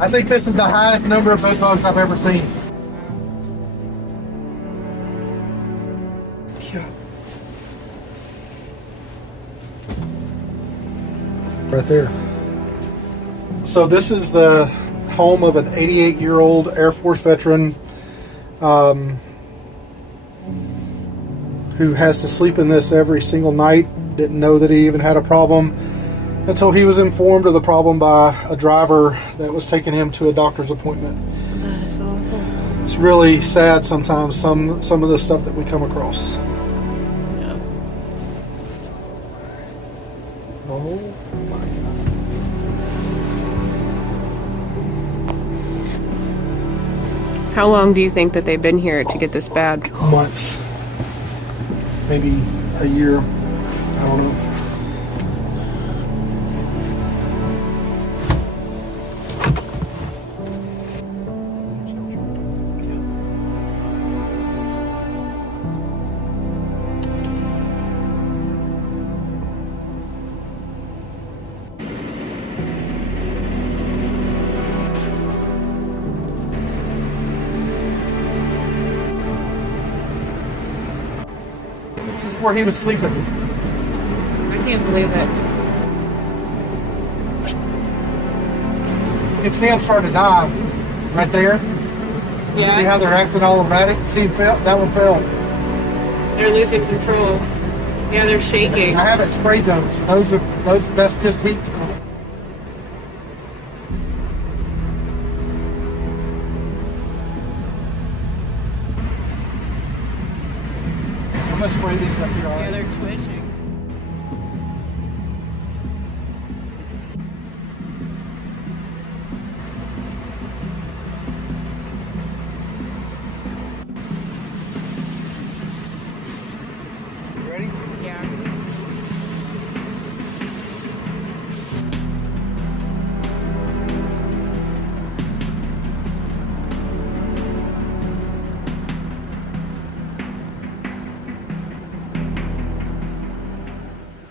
I think this is the highest number of bed bugs I've ever seen. Yeah. Right there. So this is the home of an 88-year-old Air Force veteran who has to sleep in this every single night. Didn't know that he even had a problem until he was informed of the problem by a driver that was taking him to a doctor's appointment. That is awful. It's really sad sometimes, some of the stuff that we come across. Yeah. Oh my God. How long do you think that they've been here to get this bad? Months. Maybe a year. I don't know. This is where he was sleeping. I can't believe it. You can see him starting to die right there. See Yeah, how they're acting all erratic? See him fell? That one fell. they're losing control. Yeah, they're shaking. I haven't sprayed those. That's just heat. I'm gonna spray these up here. All Yeah, right? they're twitching.